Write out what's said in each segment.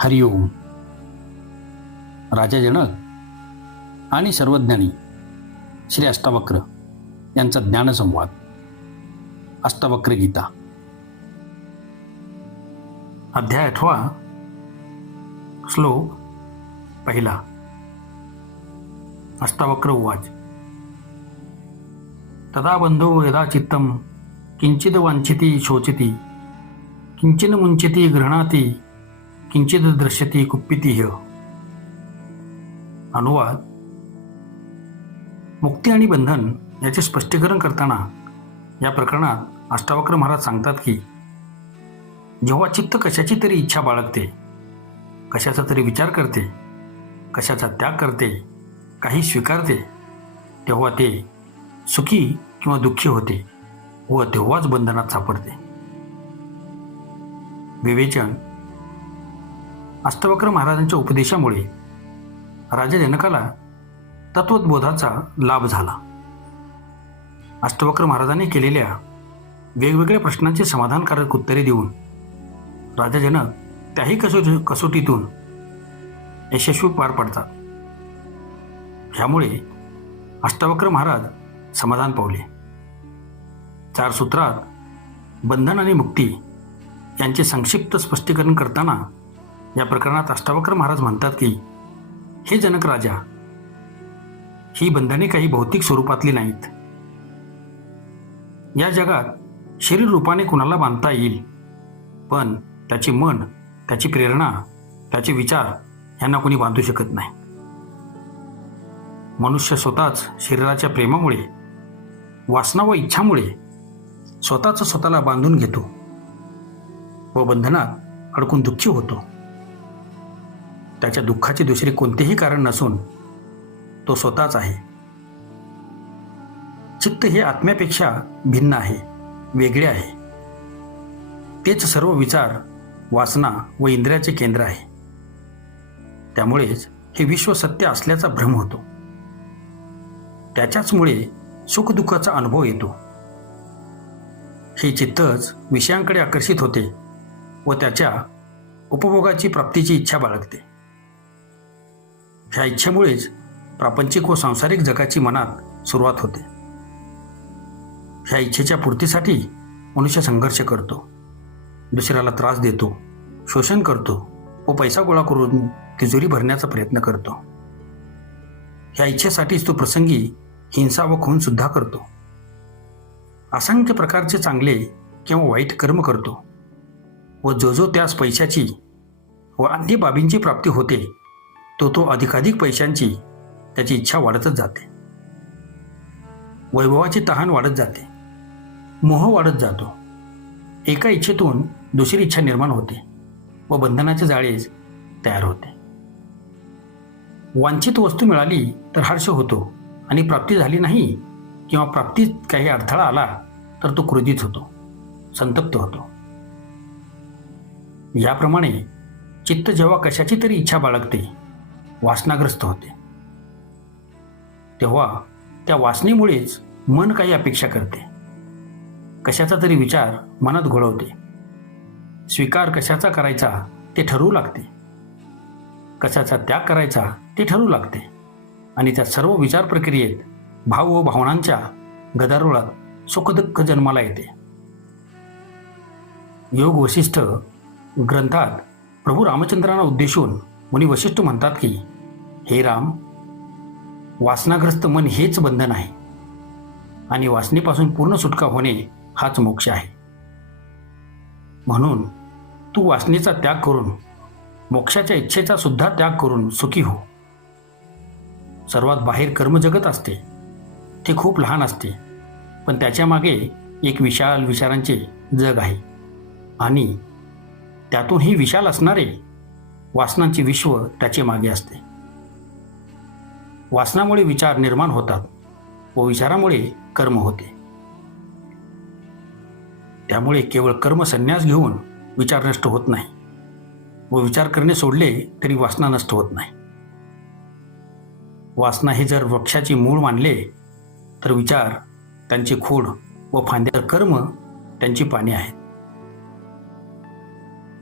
हरिओम. राजा जनक आणि सर्वज्ञानी श्री अष्टावक्र यांचा ज्ञानसंवाद. अष्टावक्र गीता, अध्याय 8, श्लोक 1. अष्टावक्र उवाच. तदा बंधो यदा चित्तं किंचिद वांछिती शोचती, किंचिन मुंचती गृह्णाती, किंचित दृश्यती कुप्पिती. अनुवाद. मुक्ती आणि बंधन याचे स्पष्टीकरण करताना या प्रकरणात अष्टावक्र महाराज सांगतात की जेव्हा चित्त कशाची तरी इच्छा बाळगते, कशाचा तरी विचार करते, कशाचा त्याग करते, काही स्वीकारते, तेव्हा ते सुखी किंवा दुःखी होते व तेव्हाच बंधनात सापडते. विवेचन. अष्टावक्र महाराजांच्या उपदेशामुळे राजा जनकाला तत्वबोधाचा लाभ झाला. अष्टावक्र महाराजांनी केलेल्या वेगवेगळ्या प्रश्नांची समाधानकारक उत्तरे देऊन राजा जनक त्याही कसोटीतून यशस्वी पार पडतात. ह्यामुळे अष्टावक्र महाराज समाधान पावले. 4 सूत्रात बंधन आणि मुक्ती यांचे संक्षिप्त स्पष्टीकरण करताना या प्रकरणात अष्टावक्र महाराज म्हणतात की हे जनक राजा, ही बंधने काही भौतिक स्वरूपातली नाहीत. या जगात शरीर रूपाने कुणाला बांधता येईल, पण त्याची मन, त्याची प्रेरणा, त्याचे विचार यांना कोणी बांधू शकत नाही. मनुष्य स्वतःच शरीराच्या प्रेमामुळे, वासना व इच्छामुळे स्वतःला बांधून घेतो व बंधनात अडकून दुःखी होतो. त्याच्या दुःखाचे दुसरे कोणतेही कारण नसून तो स्वतःच आहे. चित्त हे आत्म्यापेक्षा भिन्न आहे, वेगळे आहे. तेच सर्व विचार, वासना व इंद्रियाचे केंद्र आहे. त्यामुळेच हे विश्व सत्य असल्याचा भ्रम होतो. त्याच्याचमुळे सुखदुःखाचा अनुभव येतो. हे चित्तच विषयांकडे आकर्षित होते व त्याच्या उपभोगाची प्राप्तीची इच्छा बाळगते. ह्या इच्छेमुळेच प्रापंचिक व सांसारिक जगाची मनात सुरुवात होते. ह्या इच्छेच्या पूर्तीसाठी मनुष्य संघर्ष करतो, दुसऱ्याला त्रास देतो, शोषण करतो व पैसा गोळा करून तिजोरी भरण्याचा प्रयत्न करतो. ह्या इच्छेसाठीच तो प्रसंगी हिंसा व खून सुद्धा करतो. असंख्य प्रकारचे चांगले किंवा वाईट कर्म करतो व जो त्यास पैशाची व अन्य बाबींची प्राप्ती होते तो अधिकाधिक पैशांची त्याची इच्छा वाढतच जाते. वैभवाची तहान वाढत जाते, मोह वाढत जातो. एका इच्छेतून दुसरी इच्छा निर्माण होते व बंधनाचे जाळेच तयार होते. वांछित वस्तू मिळाली तर हर्ष होतो आणि प्राप्ती झाली नाही किंवा प्राप्तीत काही अडथळा आला तर तो क्रोधित होतो, संतप्त होतो. याप्रमाणे चित्त जेव्हा कशाची तरी इच्छा बाळगते, वासनाग्रस्त होते, तेव्हा त्या वासनेमुळेच मन काही अपेक्षा करते, कशाचा तरी विचार मनात घोळवते, स्वीकार कशाचा करायचा ते ठरवू लागते, कशाचा त्याग करायचा ते ठरवू लागते आणि त्या सर्व विचार प्रक्रियेत भाव व भावनांच्या गदारोळात सुखदुःख जन्माला येते. योग वशिष्ठ ग्रंथात प्रभू रामचंद्रांना उद्देशून मुनी वशिष्ठ म्हणतात की हे राम, वासनाग्रस्त मन हेच बंधन आहे आणि वासनेपासून पूर्ण सुटका होणे हाच मोक्ष आहे. म्हणून तू वासनेचा त्याग करून, मोक्षाच्या इच्छेचा सुद्धा त्याग करून सुखी हो. सर्वात बाहेर कर्मजगत असते, ते खूप लहान असते, पण त्याच्या मागे एक विशाल विचारांचे जग आहे आणि त्यातूनही विशाल असणारे वासनांचे विश्व त्याचे मागे असते. वासनामुळे विचार निर्माण होतात व विचारामुळे कर्म होते. त्यामुळे केवळ कर्मसन्यास घेऊन विचार नष्ट होत नाही व विचार करणे सोडले तरी वासना नष्ट होत नाही. वासना हे जर वृक्षाची मूळ मानले तर विचार त्यांची खोड व फांद्या, कर्म त्यांची पाने आहेत.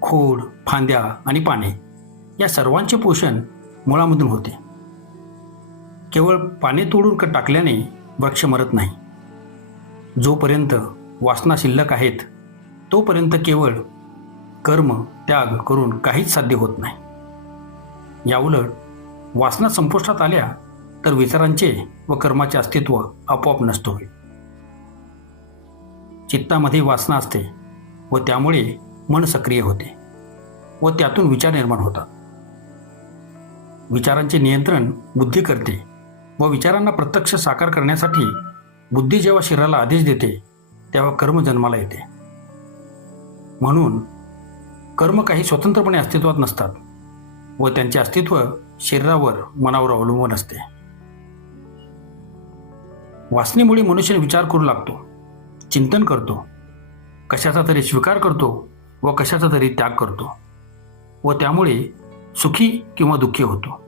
खोड, फांद्या आणि पाने या सर्वांचे पोषण मुळामधून होते. केवळ पाने तोडून टाकल्याने वृक्ष मरत नाही. जोपर्यंत वासना शिल्लक आहेत तोपर्यंत केवळ कर्म त्याग करून काहीच साध्य होत नाही. याउलट वासना संपुष्टात आल्या तर विचारांचे व कर्माचे अस्तित्व आपोआप नष्ट होईल. चित्तामध्ये वासना असते व त्यामुळे मन सक्रिय होते व त्यातून विचार निर्माण होतात. विचारांचे नियंत्रण बुद्धी करते व विचारांना प्रत्यक्ष साकार करण्यासाठी बुद्धी जेव्हा शरीराला आदेश देते तेव्हा कर्म जन्माला येते. म्हणून कर्म काही स्वतंत्रपणे अस्तित्वात नसतात व त्यांचे अस्तित्व शरीरावर मनावर अवलंबून असते. वासनेमुळे मनुष्य विचार करू लागतो, चिंतन करतो, कशाचा तरी स्वीकार करतो व कशाचा तरी त्याग करतो व त्यामुळे सुखी किंवा दुःखी होतो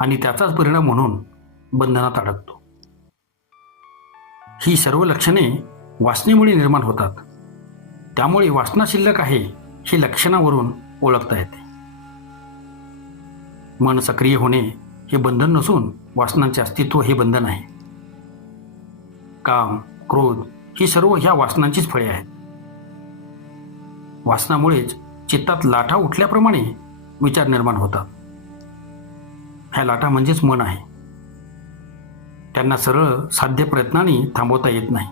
आणि त्याचाच परिणाम म्हणून बंधनात अडकतो. ही सर्व लक्षणे वासनेमुळे निर्माण होतात. त्यामुळे वासना शिल्लक आहे हे लक्षणावरून ओळखता येते. मन सक्रिय होणे हे बंधन नसून वासनांचे अस्तित्व हे बंधन आहे. काम, क्रोध ही सर्व ह्या वासनांचीच फळे आहेत. वासनामुळेच चित्तात लाटा उठल्याप्रमाणे विचार निर्माण होतात. ह्या लाटा म्हणजेच मन आहे. त्यांना सरळ साध्य प्रयत्नांनी थांबवता येत नाही.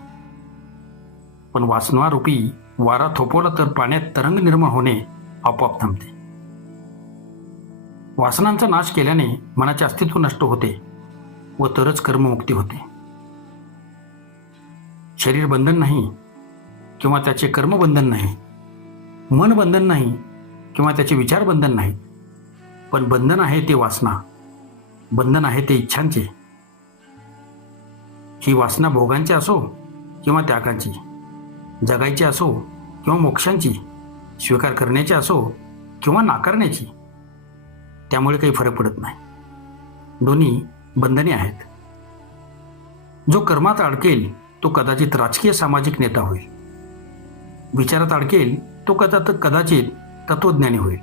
पण वासनारूपी वारा थोपवला तर पाण्यात तरंग निर्माण होणे आपोआप थांबते. वासनांचा नाश केल्याने मनाचे अस्तित्व नष्ट होते व तरच कर्ममुक्ती होते. शरीर बंधन नाही किंवा त्याचे कर्म बंधन नाही, मन बंधन नाही किंवा त्याचे विचार बंधन नाहीत, पण बंधन आहे ते वासना, बंधन आहे ते इच्छांचे. ही वासना भोगांची असो किंवा त्यागांची, जगायची असो किंवा मोक्षांची, स्वीकार करण्याची असो किंवा नाकारण्याची, त्यामुळे काही फरक पडत नाही. दोन्ही बंधने आहेत. जो कर्मात अडकेल तो कदाचित राजकीय सामाजिक नेता होईल. विचारात अडकेल तो कदाचित तत्वज्ञानी होईल,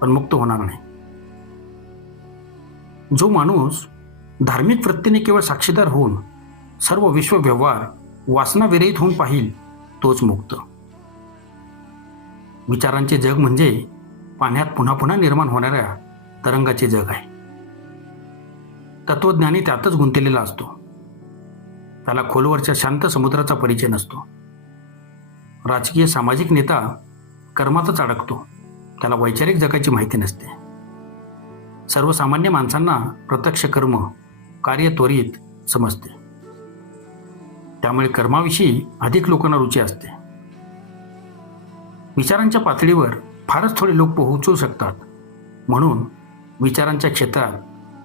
पण मुक्त होणार नाही. जो माणूस धार्मिक वृत्तीने केवळ साक्षीदार होऊन सर्व विश्व व्यवहार वासना विरहित होऊन पाहिल तोच मुक्त. विचारांचे जग म्हणजे पाण्यात पुन्हा पुन्हा निर्माण होणाऱ्या तरंगाचे जग आहे. तत्वज्ञानी त्यातच गुंतलेला असतो. त्याला खोलवरच्या शांत समुद्राचा परिचय नसतो. राजकीय सामाजिक नेता कर्मातच अडकतो. त्याला वैचारिक जगाची माहिती नसते. सर्वसामान्य माणसांना प्रत्यक्ष कर्म कार्य त्वरित समजते. त्यामुळे कर्माविषयी अधिक लोकांना रुची असते. विचारांच्या पातळीवर फारच थोडे लोक पोहोचू शकतात. म्हणून विचारांच्या क्षेत्रात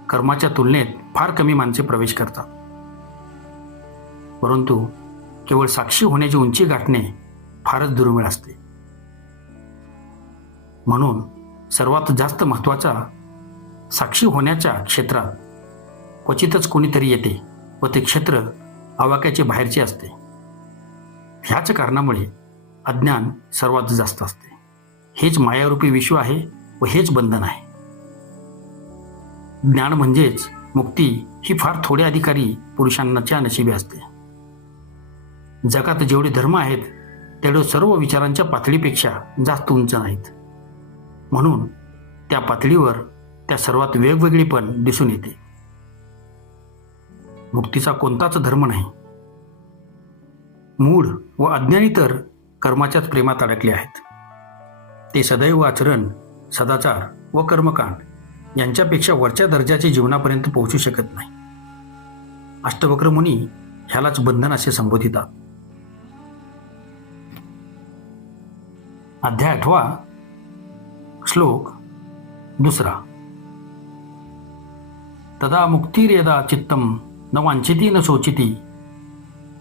कर्माच्या तुलनेत फार कमी माणसे प्रवेश करतात. परंतु केवळ साक्षी होण्याची उंची गाठणे फारच दुर्मिळ असते. म्हणून सर्वात जास्त महत्त्वाचा साक्षी होण्याच्या क्षेत्रात क्वचितच कोणीतरी येते व ते क्षेत्र आवाक्याचे बाहेरचे असते. ह्याच कारणामुळे अज्ञान सर्वात जास्त असते. हेच मायारूपी विश्व आहे व हेच बंधन आहे. ज्ञान म्हणजेच मुक्ती ही फार थोड्या अधिकारी पुरुषांच्या नशिबी असते. जगात जेवढे धर्म आहेत तेवढे सर्व विचारांच्या पातळीपेक्षा जास्त उंच नाहीत. म्हणून त्या पातळीवर त्या सर्वात वेगवेगळी पण दिसून येते. मुक्तीचा कोणताच धर्म नाही. मूढ व अज्ञानी तर कर्माच्याच प्रेमात अडकले आहेत. ते सदैव आचरण, सदाचार व कर्मकांड यांच्यापेक्षा वरच्या दर्जाच्या जीवनापर्यंत पोहोचू शकत नाही. अष्टवक्र मुनी ह्यालाच बंधन असे संबोधितात. अध्याय 8 श्लोक 2. तदा मुक्तिर्यदा चित्तम न वांछिती न शोचिती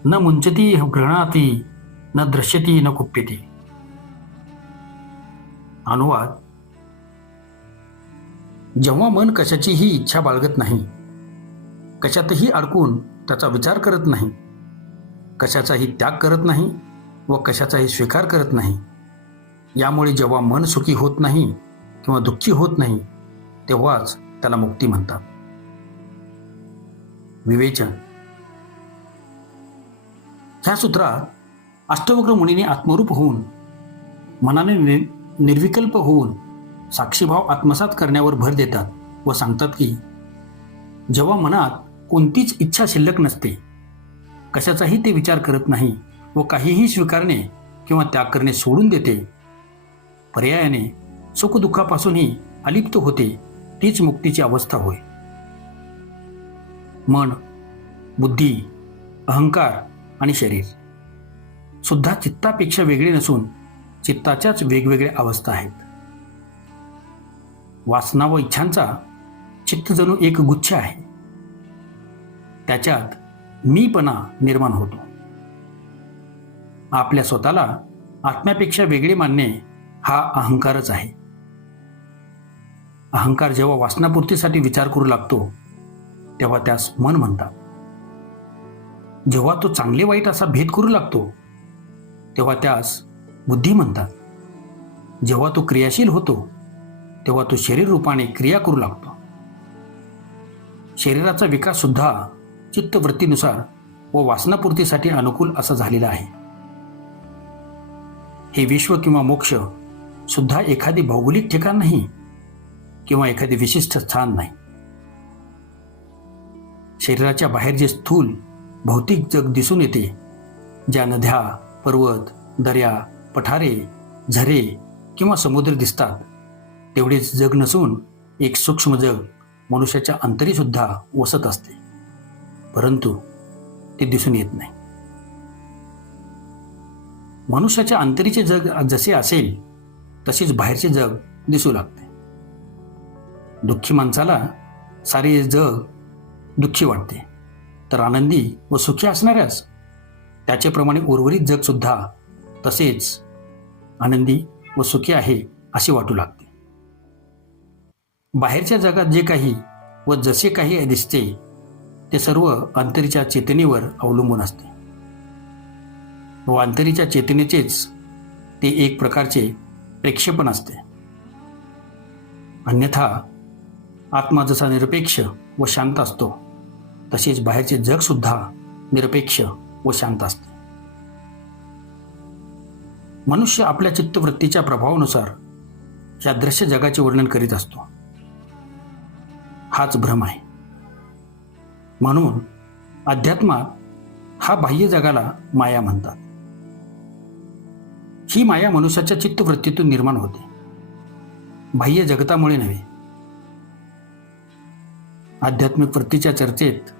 न मुंचती गृह्णाती न दृश्यती न कुप्यती. अनुवाद: जेव्हा मन कशाचीही इच्छा बाळगत नाही, कशातही अडकून त्याचा विचार करत नाही, कशाचाही त्याग करत नाही व कशाचाही स्वीकार करत नाही, यामुळे जेव्हा मन सुखी होत नाही किंवा दुःखी होत नाही तेव्हाच त्याला मुक्ती म्हणतात. विवेचन. ह्या सूत्रात अष्टवक्र मुनीने आत्मरूप होऊन मनाने निर्विकल्प होऊन साक्षीभाव आत्मसात करण्यावर भर देतात व सांगतात की जेव्हा मनात कोणतीच इच्छा शिल्लक नसते, कशाचाही ते विचार करत नाही व काहीही स्वीकारणे किंवा त्याग करणे सोडून देते, पर्यायाने सुखदुःखापासूनही अलिप्त होते, तीच मुक्तीची अवस्था होय. मन, बुद्धी, अहंकार आणि शरीर सुद्धा चित्तापेक्षा वेगळे नसून चित्ताच्याच वेगवेगळ्या अवस्था आहेत. वासना व इच्छांचा चित्त जणू एक गुच्छ आहे. त्याच्यात मीपणा निर्माण होतो. आपल्या स्वतःला आत्म्यापेक्षा वेगळे मानणे हा अहंकारच आहे. अहंकार जेव्हा वासनापूर्तीसाठी विचार करू लागतो तेव्हा त्यास मन म्हणतात. जेव्हा तो चांगले वाईट असा भेद करू लागतो तेव्हा त्यास बुद्धी म्हणतात. जेव्हा तो क्रियाशील होतो तेव्हा तो शरीर रूपाने क्रिया करू लागतो. शरीराचा विकास सुद्धा चित्तवृत्तीनुसार व वासनापूर्तीसाठी अनुकूल असा झालेला आहे. हे विश्व किंवा मोक्ष सुद्धा एखादी भौगोलिक ठिकाण नाही किंवा एखादे विशिष्ट स्थान नाही. शरीराच्या बाहेर जे स्थूल भौतिक जग दिसून येते, ज्या नद्या, पर्वत, दर्या, पठारे, झरे किंवा समुद्र दिसतात, तेवढेच जग नसून एक सूक्ष्म जग मनुष्याच्या अंतरी सुद्धा वसत असते, परंतु ते दिसून येत नाही. मनुष्याच्या अंतरीचे जग जसे असेल तसेच बाहेरचे जग दिसू लागते. दुःखी माणसाला सारे जग दुःखी वाटते, तर आनंदी व सुखी असणाऱ्यास त्याचेप्रमाणे उर्वरित जग सुद्धा तसेच आनंदी व सुखी आहे असे वाटू लागते. बाहेरच्या जगात जे काही व जसे काही दिसते ते सर्व अंतरीच्या चेतनेवर अवलंबून असते व अंतरीच्या चेतनेचेच ते एक प्रकारचे प्रेक्षेपण असते. अन्यथा आत्मा जसा निरपेक्ष व शांत असतो तसेच बाहेरचे जग सुद्धा निरपेक्ष व शांत असते. मनुष्य आपल्या चित्तवृत्तीच्या प्रभावानुसार या दृश्य जगाचे वर्णन करीत असतो. हाच भ्रम आहे. म्हणून अध्यात्मात हा बाह्य जगाला माया म्हणतात. ही माया मनुष्याच्या चित्तवृत्तीतून निर्माण होते, बाह्य जगतामुळे नव्हे. आध्यात्मिक वृत्तीच्या चर्चेत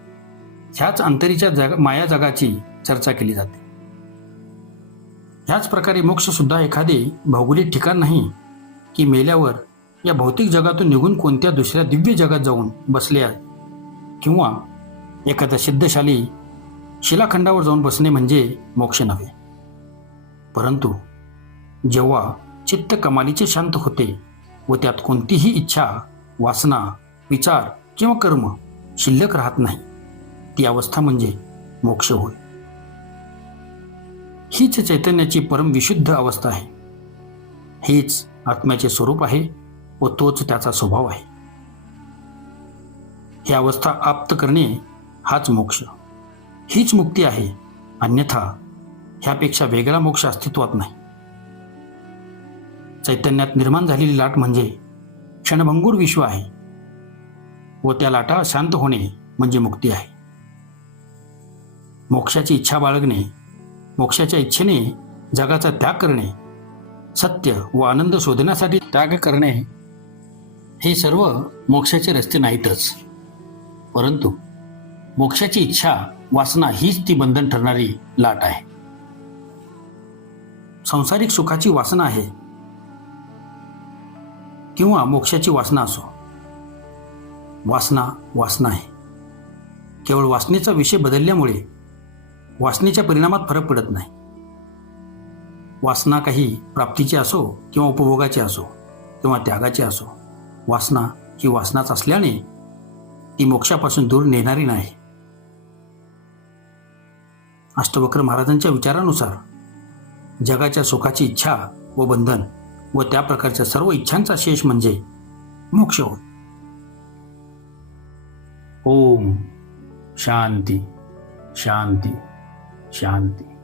ह्याच अंतरीच्या माया जगाची चर्चा केली जाते. ह्याच प्रकारे मोक्ष सुद्धा एखादे भौगोलिक ठिकाण नाही की मेल्यावर या भौतिक जगातून निघून कोणत्या दुसऱ्या दिव्य जगात जाऊन बसले आहे, किंवा एखाद्या सिद्धशाली शिलाखंडावर जाऊन बसणे म्हणजे मोक्ष नव्हे. परंतु जेव्हा चित्त कमालीचे शांत होते व त्यात कोणतीही इच्छा, वासना, विचार किंवा कर्म शिल्लक राहत नाही, ती अवस्था म्हणजे मोक्ष होय. हीच चैतन्याची परम विशुद्ध अवस्था आहे. हेच आत्म्याचे स्वरूप आहे व तोच त्याचा स्वभाव आहे. ही अवस्था आप्त करणे हाच मोक्ष, हीच मुक्ती आहे. अन्यथा ह्यापेक्षा वेगळा मोक्ष अस्तित्वात नाही. चैतन्यात निर्माण झालेली लाट म्हणजे क्षणभंगूर विश्व आहे व त्या लाटा शांत होणे म्हणजे मुक्ती आहे. मोक्षाची इच्छा बाळगणे, मोक्षाच्या इच्छेने जगाचा त्याग करणे, सत्य व आनंद शोधण्यासाठी त्याग करणे, हे सर्व मोक्षाचे रस्ते नाहीतच. परंतु मोक्षाची इच्छा, वासना हीच ती बंधन ठरणारी लाट आहे. सांसारिक सुखाची वासना आहे किंवा मोक्षाची वासना असो, वासना वासना आहे. केवळ वासनेचा विषय बदलल्यामुळे वासनेच्या परिणामात फरक पडत नाही. वासना काही प्राप्तीची असो किंवा उपभोगाची असो किंवा त्यागाची असो, वासना ही वासनाच असल्याने ती मोक्षापासून दूर नेणारी नाही. अष्टवक्र महाराजांच्या विचारानुसार जगाच्या सुखाची इच्छा व बंधन व त्या प्रकारच्या सर्व इच्छांचा शेष म्हणजे मोक्ष होय. ओम शांती शांती शांती.